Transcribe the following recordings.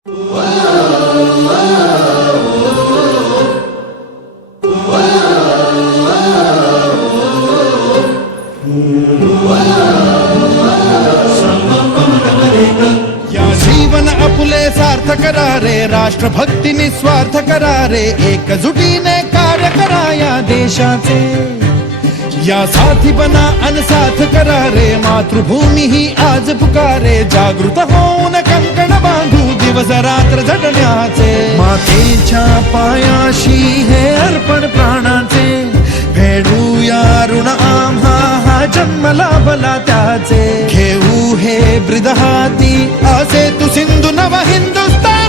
या जीवन आपुले सार्थ करा रे, राष्ट्रभक्ती निस्वार्थ करा रे, एकजुटीने कार्य करा या देशाचे। या साथी बना अनसाथ करा रे, मातृभूमी ही आज पुकारे, जागृत होऊन कंकण बांधू दिवस रात्र झटण्याचे। मातेच्या पायाशी हे अर्पण प्राणाचे, फेडूया ऋण आम्हा हा जन्म लाभला त्याचे। घेऊ हे ब्रीद हाती असे तू सिंधू नव हिंदुस्थानाचे।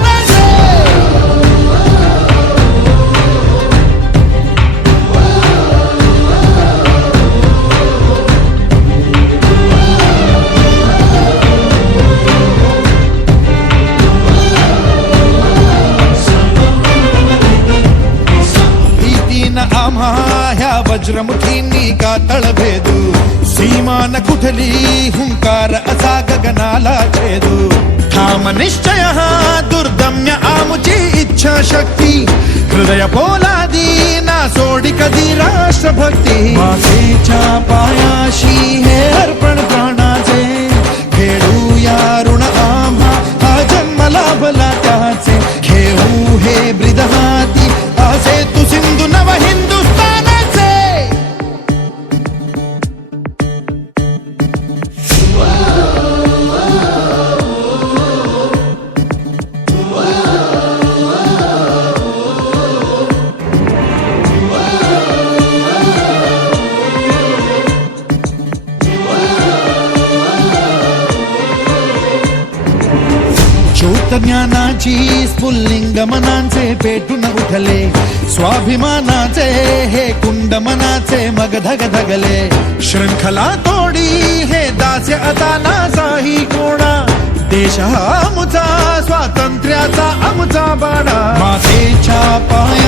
आम्हा ह्या वज्रमुखींनी का तळभेदू, सीमान कुठली हुंकार असा गगनाला छेदू। ठाम निश्चय हा दुर्दम्य आमुची इच्छा शक्ती, हृदय पोलादी ना सोडी कधी राष्ट्रभक्ती। मातेच्या पायाशी हे अर्पण प्राणाचे, खेळूया ऋण आम्हा हा जन्म लाभला त्याचे। घेऊ हे ब्रीद हाती असे तू सिंधू नव हिंदुस्थानाचे। ज्योत ज्ञानाची स्फुल्लिंग मनांचे पेटून उठले, स्वाभिमानाचे हे कुंड मनाचे मग धगधगले। शृंखला तोडी हे दास्य आता नासाही कोणा, देश हा आमुचा स्वातंत्र्याचा आमुचा बाणा। मातेच्या पाय